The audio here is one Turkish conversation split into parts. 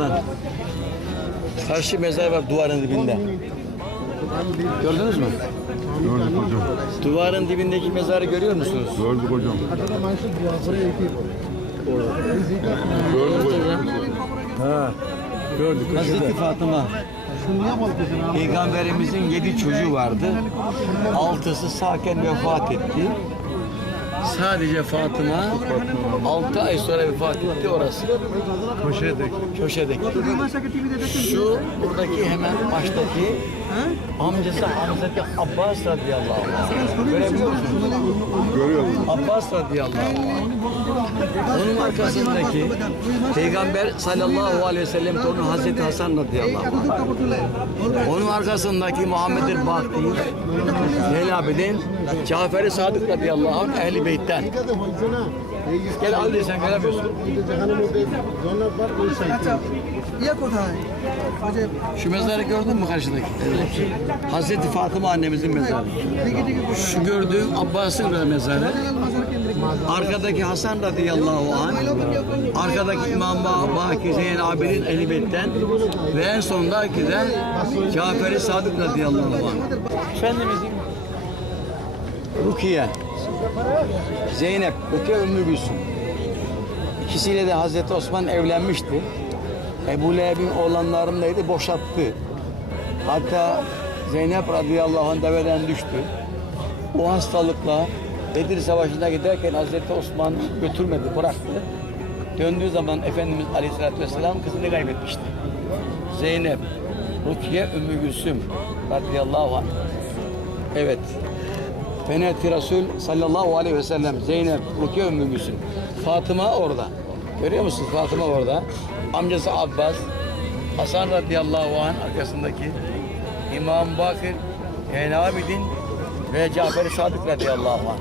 Benim yanımdan. Karşı mezar var duvarın dibinde. Gördünüz mü? Gördük hocam. Duvarın dibindeki mezarı görüyor musunuz? Gördük hocam. Gördük hocam. Ha. Gördük. Hazreti Fatıma. Peygamberimizin yedi çocuğu vardı. Altısı sağken vefat etti. Sadece Fatıma altı ay sonra vefat etti orası. Köşedeki. Köşedeki. Şu buradaki hemen baştaki amcası Hazreti Abbas radıyallahu anh. Görebiliyor musunuz? Görüyoruz. Abbas radıyallahu anh. Onun arkasındaki Peygamber sallallahu aleyhi ve sellem torunu Hazreti Hasan radıyallahu anh. Onun arkasındaki Muhammed el Bakti Zeynel Abidin Cafer-i Sadık radıyallahu anh Ehl-i Beyt'ten. Gel al diye sen gelemiyorsun. Şu mezarı gördün mü karşıdaki? Evet. Hazreti Fatıma annemizin mezarı. Şu gördüğün Abbas'ın mezarı. Arkadaki Hasan radıyallahu an, arkadaki İmam Baki Zeyn abinin Elibet'ten ve en sondaki de Cafer-i Sadık radıyallahu an. Efendimizin Rukiye, Zeynep, Rukiye Ümmü Gülsüm. İkisiyle de Hazreti Osman evlenmişti. Ebu Leheb'in oğlanlarını neydi? Boşattı. Hatta Zeynep radıyallahu anh deveden düştü. O hastalıkla Bedir Savaşı'na giderken Hazreti Osman götürmedi, bıraktı. Döndüğü zaman Efendimiz Aleyhisselatü Vesselam kızını kaybetmişti. Zeynep, Rukiye, Ümmü Gülsüm radıyallahu anh. Evet. Feneti Resul sallallahu aleyhi ve sellem Zeynep, Rukiye Ümmü Gülsüm. Fatıma orada. Görüyor musunuz? Fatıma orada. Amcası Abbas, Hasan radıyallahu anh arkasındaki İmam Bakır, Zeyn Abidin ve Cafer-i Sadık radıyallahu anh.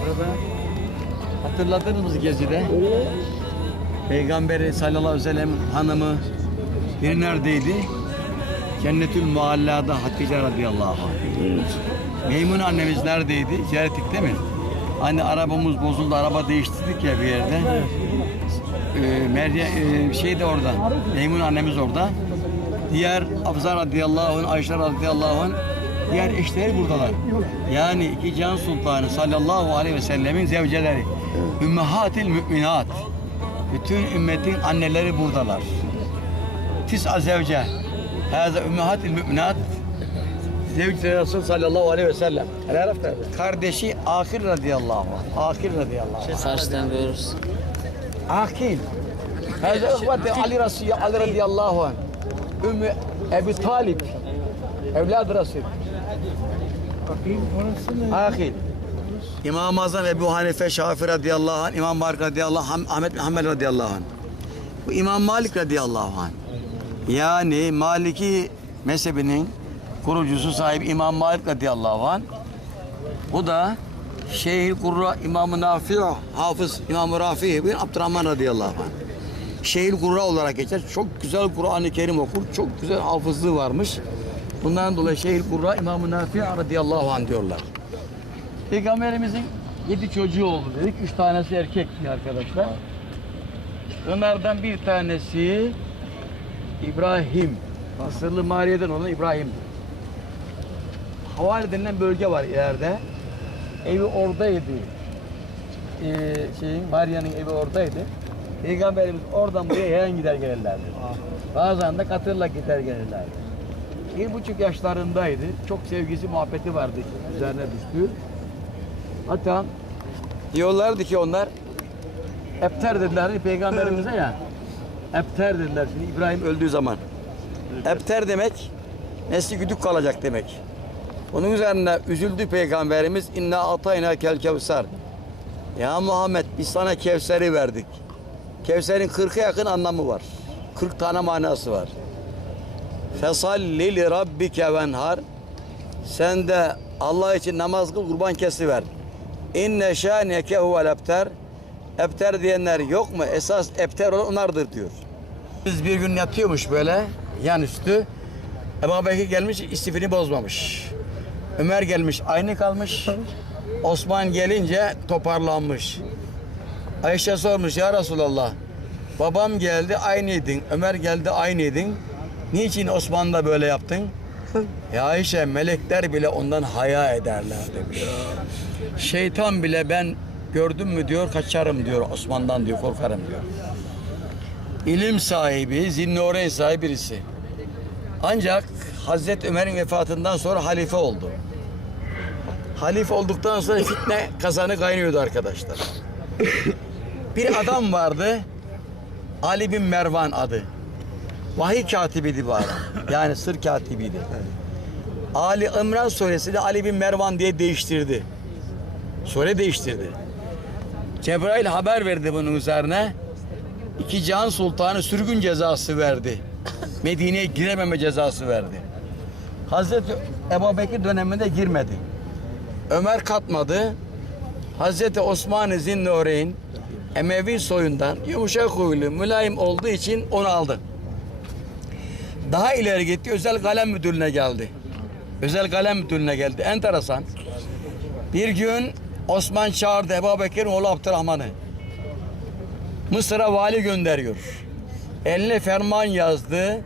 Burada hatırladınız mı gezide? Peygamberi sallallahu aleyhi ve sellem hanımı bir neredeydi? Cennetül Mualla'da Hatice radıyallahu anh. Meymun annemiz neredeydi? Ziyaret ettik değil mi? Hani arabamız bozuldu, araba değiştirdik ya bir yerde. Ee, Merye, e, şey de orada. Meymun annemiz orada. Diğer Abza radıyallahu anh, Ayşe radıyallahu anh, diğer eşleri buradalar. Yani iki can sultanı sallallahu aleyhi ve sellemin zevceleri. Ümmehatil müminat. Bütün ümmetin anneleri buradalar. Tis'a zevce. Hâzâ ümmehatil müminat. Zevci Resul sallallahu aleyhi ve sellem. Helal hafta. Kardeşi Akil radıyallahu anh. Akil radıyallahu anh. Karşıdan görürüz. Akil. Hâzâ ihvati Ali Resulü Ali radıyallahu anh. Ümmü Ebi Talip. Evlad Resul. Akil. İmam-ı Azam Ebu Hanife Şafii radıyallahu anh, İmam Malik radıyallahu anh, Ahmet bin Hanbel radıyallahu anh. Bu İmam Malik radıyallahu anh. Yani Maliki mezhebinin kurucusu sahip İmam Malik radıyallahu anh. Bu da Şeyh Kurra İmam-ı Nafi Hafız İmam-ı Rafi bin Abdurrahman radıyallahu anh. Şeyh Kurra olarak geçer. Çok güzel Kur'an-ı Kerim okur. Çok güzel hafızlığı varmış. Bundan dolayı Şeyh Kurra İmam-ı Nafi radıyallahu anh diyorlar. Peygamberimizin yedi çocuğu oldu dedik. Üç tanesi erkekti arkadaşlar. Onlardan bir tanesi İbrahim. Mısırlı Mariye'den olan İbrahim'di. Havali denilen bölge var ileride. Evi oradaydı. Ee, şeyin, Maria'nın evi oradaydı. Peygamberimiz oradan buraya yayan gider gelirlerdi. Bazen de katırla gider gelirlerdi. Bir buçuk yaşlarındaydı. Çok sevgisi, muhabbeti vardı üzerine düştü. Hatta diyorlardı ki onlar Epter dediler peygamberimize ya. Epter dediler şimdi İbrahim öldüğü zaman. Epter demek nesli güdük kalacak demek. Bunun üzerine üzüldü peygamberimiz inna atayna kel kevser. Ya Muhammed biz sana Kevser'i verdik. Kevser'in 40'a yakın anlamı var. 40 tane manası var. Fesalli li rabbike venhar. Sen de Allah için namaz kıl kurban kesiver. İnne şâneke huvel ebter. Ebter diyenler yok mu? Esas ebter onlardır diyor. Biz bir gün yatıyormuş böyle yan üstü. Ebu Bekir gelmiş istifini bozmamış. Ömer gelmiş aynı kalmış. Osman gelince toparlanmış. Ayşe sormuş ya Resulallah. Babam geldi aynıydın. Ömer geldi aynıydın. Niçin Osman'da böyle yaptın? Ya Ayşe melekler bile ondan haya ederler demiş. Şeytan bile ben gördüm mü diyor kaçarım diyor Osman'dan diyor korkarım diyor. İlim sahibi, zinnoreyn sahibi birisi. Ancak Hazreti Ömer'in vefatından sonra halife oldu. Halife olduktan sonra fitne kazanı kaynıyordu arkadaşlar. Bir adam vardı. Ali bin Mervan adı. Vahiy katibiydi bu adam. Yani sır katibiydi. Ali İmran suresini Ali bin Mervan diye değiştirdi. Sure değiştirdi. Cebrail haber verdi bunun üzerine. İki Can Sultanı sürgün cezası verdi. Medine'ye girememe cezası verdi. Hazreti Ebu Bekir döneminde girmedi. Ömer katmadı. Hazreti Osman-ı Zinnureyn Emevi soyundan yumuşak huylu, mülayim olduğu için onu aldı. Daha ileri gitti, özel kalem müdürlüğüne geldi. Özel kalem müdürlüğüne geldi. Enteresan. Bir gün Osman çağırdı Ebu Bekir'in oğlu Abdurrahman'ı. Mısır'a vali gönderiyor. Eline ferman yazdı.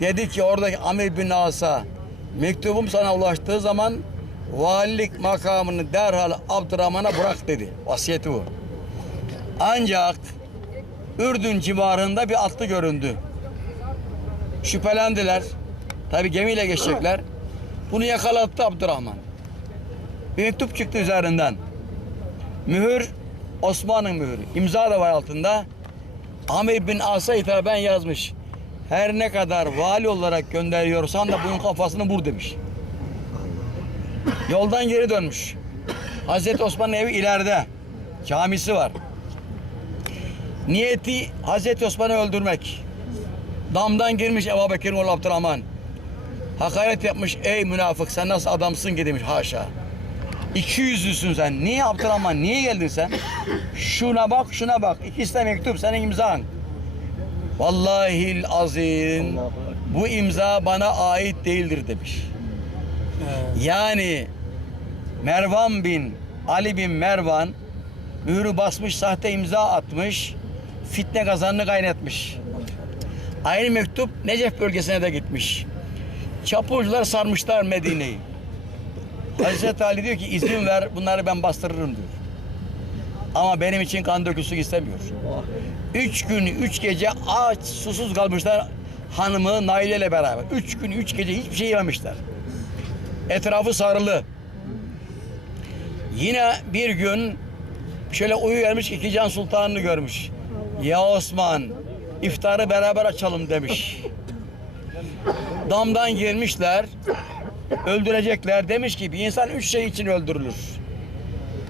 Dedi ki oradaki Amir bin As'a mektubum sana ulaştığı zaman valilik makamını derhal Abdurrahman'a bırak dedi. Vasiyeti bu. Ancak Ürdün civarında bir atlı göründü. Şüphelendiler. Tabi gemiyle geçecekler. Bunu yakalattı Abdurrahman. Bir mektup çıktı üzerinden. Mühür Osman'ın mühürü. İmza da var altında. Amir bin As'a hitaben yazmış. Her ne kadar vali olarak gönderiyorsan da bunun kafasını vur demiş. Yoldan geri dönmüş. Hazreti Osman'ın evi ileride. Camisi var. Niyeti Hazreti Osman'ı öldürmek. Damdan girmiş Ebu Bekir'in oğlu Abdurrahman. Hakaret yapmış. Ey münafık sen nasıl adamsın ki demiş. Haşa. İki yüzlüsün sen. Niye Abdurrahman? Niye geldin sen? Şuna bak, şuna bak. İkisi de mektup, senin imzan. Vallahi azim bu imza bana ait değildir demiş. Yani Mervan bin Ali bin Mervan mührü basmış, sahte imza atmış, fitne kazanını kaynatmış. Aynı mektup Necef bölgesine de gitmiş. Çapulcular sarmışlar Medine'yi. Hazreti Ali diyor ki izin ver bunları ben bastırırım diyor. Ama benim için kan dökülsün istemiyor. Üç gün, üç gece aç, susuz kalmışlar hanımı Naile ile beraber. Üç gün, üç gece hiçbir şey yememişler. Etrafı sarılı. Yine bir gün şöyle uyuyormuş iki can sultanını görmüş. Ya Osman iftarı beraber açalım demiş. Damdan girmişler. Öldürecekler. Demiş ki bir insan üç şey için öldürülür.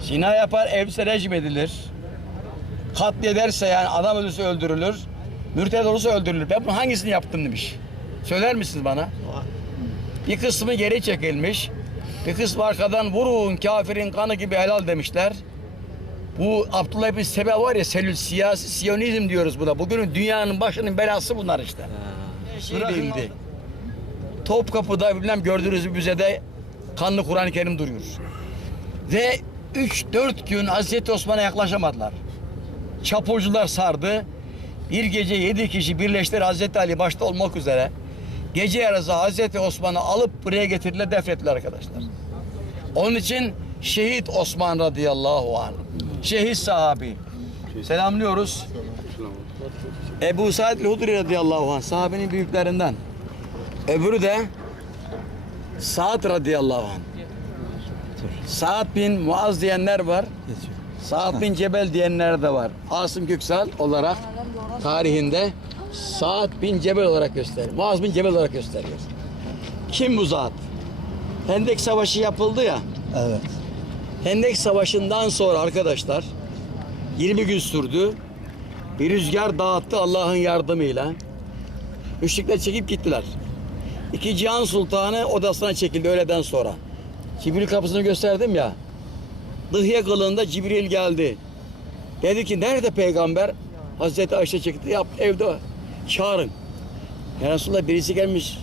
Zina yapar, evlise rejim edilir. Katlederse yani adam ölürse öldürülür. Mürted olursa öldürülür. Ben bunun hangisini yaptım demiş. Söyler misiniz bana? Bir kısmı geri çekilmiş. Bir kısmı arkadan vurun kafirin kanı gibi helal demişler. Bu Abdullah bin Sebe var ya selül siyasi siyonizm diyoruz buna. Bugünün dünyanın başının belası bunlar işte. Şey değildi. Topkapı'da bilmem gördüğünüz bir müzede kanlı Kur'an-ı Kerim duruyor. Ve 3-4 gün Hazreti Osman'a yaklaşamadılar. Çapulcular sardı. Bir gece yedi kişi birleştiler Hazreti Ali başta olmak üzere. Gece yarısı Hazreti Osman'ı alıp buraya getirdiler defnettiler arkadaşlar. Onun için şehit Osman radıyallahu anh. Şehit sahabi. Selamlıyoruz. Ebu Said el-Hudri radıyallahu anh sahabenin büyüklerinden. Öbürü de Sa'd radıyallahu anh. Sa'd bin Muaz diyenler var. Sa'd bin Cebel diyenler de var. Asım Göksal olarak tarihinde Sa'd bin Cebel olarak gösteriyor. Muaz bin Cebel olarak gösteriyor. Kim bu zat? Hendek Savaşı yapıldı ya. Evet. Hendek Savaşı'ndan sonra arkadaşlar 20 gün sürdü. Bir rüzgar dağıttı Allah'ın yardımıyla. Müşrikler çekip gittiler. İki Cihan Sultanı odasına çekildi öğleden sonra. Cibril kapısını gösterdim ya. Dıhye kılığında Cibril geldi. Dedi ki nerede peygamber? Hazreti Ayşe çekti. Yap evde çağırın. Ya Resulallah birisi gelmiş.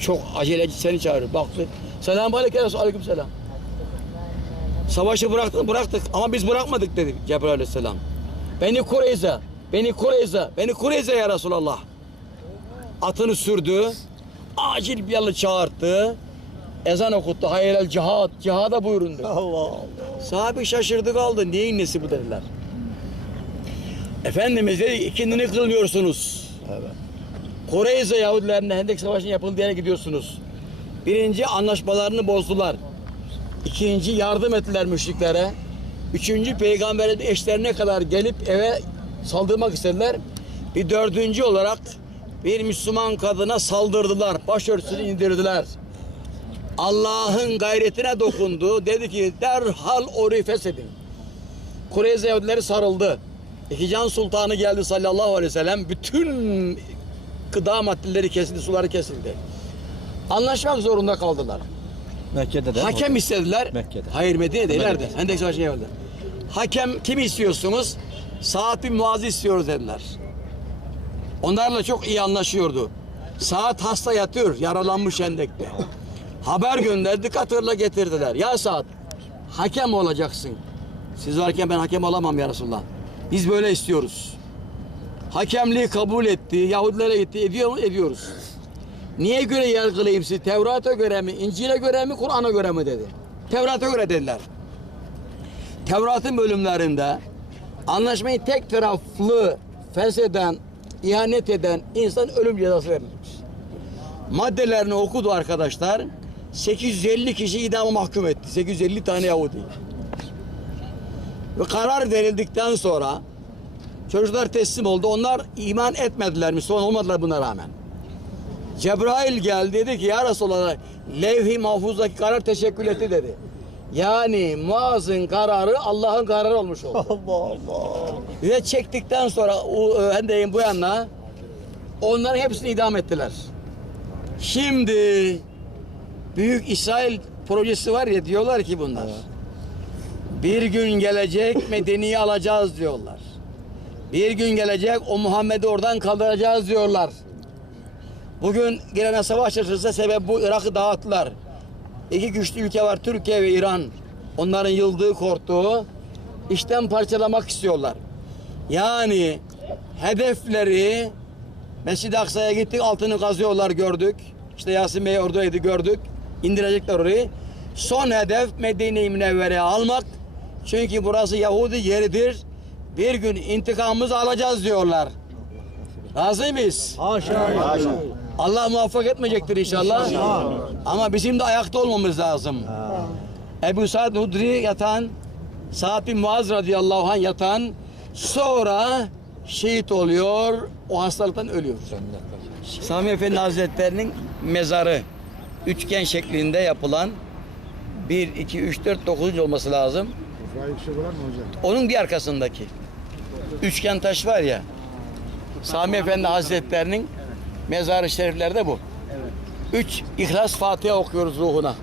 Çok aceleci seni çağırıyor. Baktı. Selamun aleyküm Resulallah. Aleyküm selam. Savaşı bıraktık, bıraktık ama biz bırakmadık dedi Cebrail aleyhisselam. Beni Kureyze, beni Kureyze, beni Kureyze ya Resulallah. Atını sürdü. Acil bir yalı çağırttı. Ezan okuttu. Hayır el cihad. Cihada buyurun dedi. Allah Allah. Sahabe şaşırdı kaldı. Neyin nesi bu dediler. Efendimiz dedi ikindini kılmıyorsunuz. Evet. Yahudilerine Hendek Savaşı'nın yapıldığı yere gidiyorsunuz. Birinci anlaşmalarını bozdular. İkinci yardım ettiler müşriklere. Üçüncü peygamberin eşlerine kadar gelip eve saldırmak istediler. Bir dördüncü olarak bir Müslüman kadına saldırdılar. Başörtüsünü indirdiler. Allah'ın gayretine dokundu. Dedi ki derhal orayı feshedin. Kureyze Yahudileri sarıldı. İki Can Sultanı geldi sallallahu aleyhi ve sellem. Bütün gıda maddeleri kesildi, suları kesildi. Anlaşmak zorunda kaldılar. Mekke'de de. Hakem istediler. Mekke'de. Hayır Medine'de. Nerede? Hendek Savaşı'na geldi. Hakem kimi istiyorsunuz? Saat bin Muaz'ı istiyoruz dediler. Onlarla çok iyi anlaşıyordu. Saat hasta yatıyor, yaralanmış Hendek'te. Haber gönderdi, katırla getirdiler. Ya Saat, hakem olacaksın. Siz varken ben hakem olamam ya Resulallah. Biz böyle istiyoruz. Hakemliği kabul etti, Yahudilere gitti. Ediyor? Ediyoruz. Niye göre yargılayayım sizi? Tevrat'a göre mi, İncil'e göre mi, Kur'an'a göre mi dedi. Tevrat'a göre dediler. Tevrat'ın bölümlerinde anlaşmayı tek taraflı fesheden, ihanet eden insan ölüm cezası verilmiş. Maddelerini okudu arkadaşlar. 850 kişi idama mahkum etti. 850 tane Yahudi. Ve karar verildikten sonra çocuklar teslim oldu. Onlar iman etmediler, Müslüman olmadılar buna rağmen. Cebrail geldi dedi ki ya Resulallah levh-i mahfuzdaki karar teşekkür etti dedi. Yani Muaz'ın kararı Allah'ın kararı olmuş oldu. Allah Allah. Ve çektikten sonra Hendek'in bu yanına onların hepsini idam ettiler. Şimdi Büyük İsrail projesi var ya diyorlar ki bunlar. Bir gün gelecek Medine'yi alacağız diyorlar. Bir gün gelecek o Muhammed'i oradan kaldıracağız diyorlar. Bugün girene savaş açılırsa sebep bu Irak'ı dağıttılar. İki güçlü ülke var Türkiye ve İran. Onların yıldığı korktuğu işten parçalamak istiyorlar. Yani hedefleri Mescid-i Aksa'ya gittik altını kazıyorlar gördük. İşte Yasin Bey oradaydı gördük. İndirecekler orayı. Son hedef Medine-i Münevvere'yi almak. Çünkü burası Yahudi yeridir. Bir gün intikamımızı alacağız diyorlar. Razı mıyız? Allah muvaffak etmeyecektir inşallah. Ama bizim de ayakta olmamız lazım. Ebu Sa'd Hudri yatan, Sa'd bin Muaz radıyallahu anh yatan, sonra şehit oluyor, o hastalıktan ölüyor. Sami Efendi Hazretleri'nin mezarı üçgen şeklinde yapılan 1, 2, 3, 4, 9. olması lazım. Onun bir arkasındaki üçgen taş var ya. Sami Efendi Hazretlerinin mezarı şeriflerde bu. Üç İhlas Fatiha okuyoruz ruhuna.